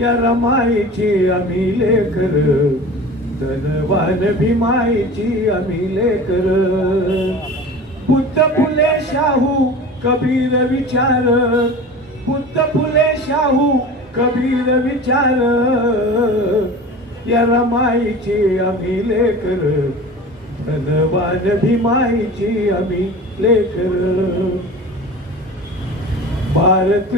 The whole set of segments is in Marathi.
या रमाईची आम्ही लेकर, धनवान भीमाईची आम्ही लेकर. बुद्ध फुले शाहू कबीर विचार, बुद्ध फुले शाहू कबीर विचार, या रमाईची आम्ही लेकर, धनवान भीमाईची आम्ही लेकर. भारत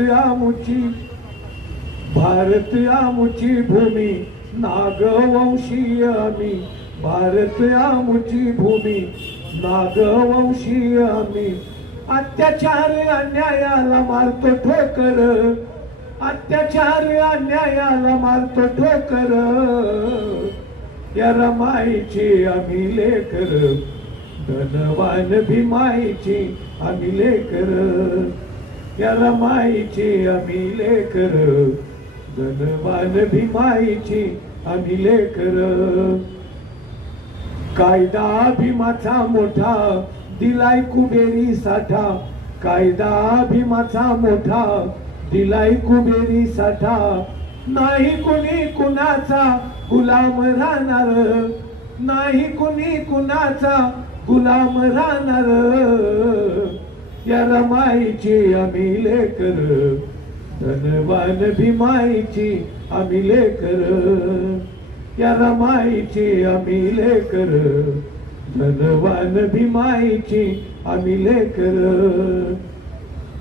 आमुची भूमी, नागवंशीय आम्ही. भारत आमुची भूमी, नागवंशीय आम्ही. अत्याचार अन्यायाला मारतो ठोकर, अत्याचार अन्यायाला मारतो ठोकर, या रमाईची आम्ही लेकर, धनवान भीमाईची आम्ही लेकर. या रमाईची आम्ही लेकर, धनवान भीमाईची आम्ही लेकर. कायदा भीमाचा मोठा दिलाय कुबेरी साठा, कायदा भीमाचा मोठा दिलाय कुबेरी साठा. नाही कुणी कुणाचा गुलाम राहणार, नाही कुणी कुणाचा गुलाम राहणार, या रमाईची आम्ही लेकर, धनवान भीमाईची आम्ही लेकर. या रमाईची आम्ही लेकर, धनवान भीमाईची आम्ही लेकर.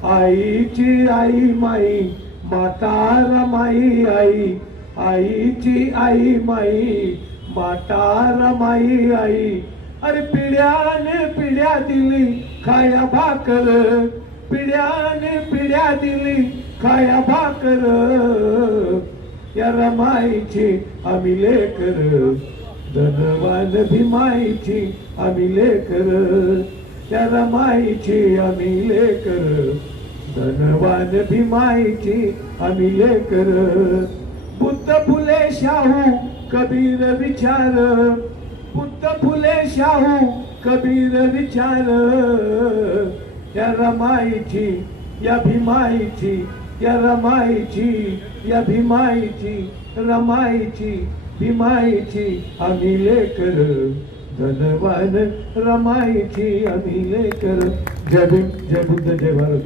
आईची आई माई माता रमाई आई, आईची आई माई माता रमाई आई. अरे पिढ्याने पिढ्या दिली खाया भाकर, पिढ्याने पिढ्या दिली खाया भाकर, या रमाईची आम्ही लेकर, धनवान भीमाईची आम्ही लेकर. या रमाईची आम्ही लेकर, धनवान भीमाईची आम्ही लेकर. बुद्ध फुले शाहू कबीर विचार, बुद्ध फुले शाहू कबीर विचार, या रमाईची या भीमाईची, या रमाईची या भीमाईची, रमाईची भीमाईची आम्ही लेकर, धनवान रमाईची आम्ही लेकर. जय भीम, जय बुद्ध, जय भारत.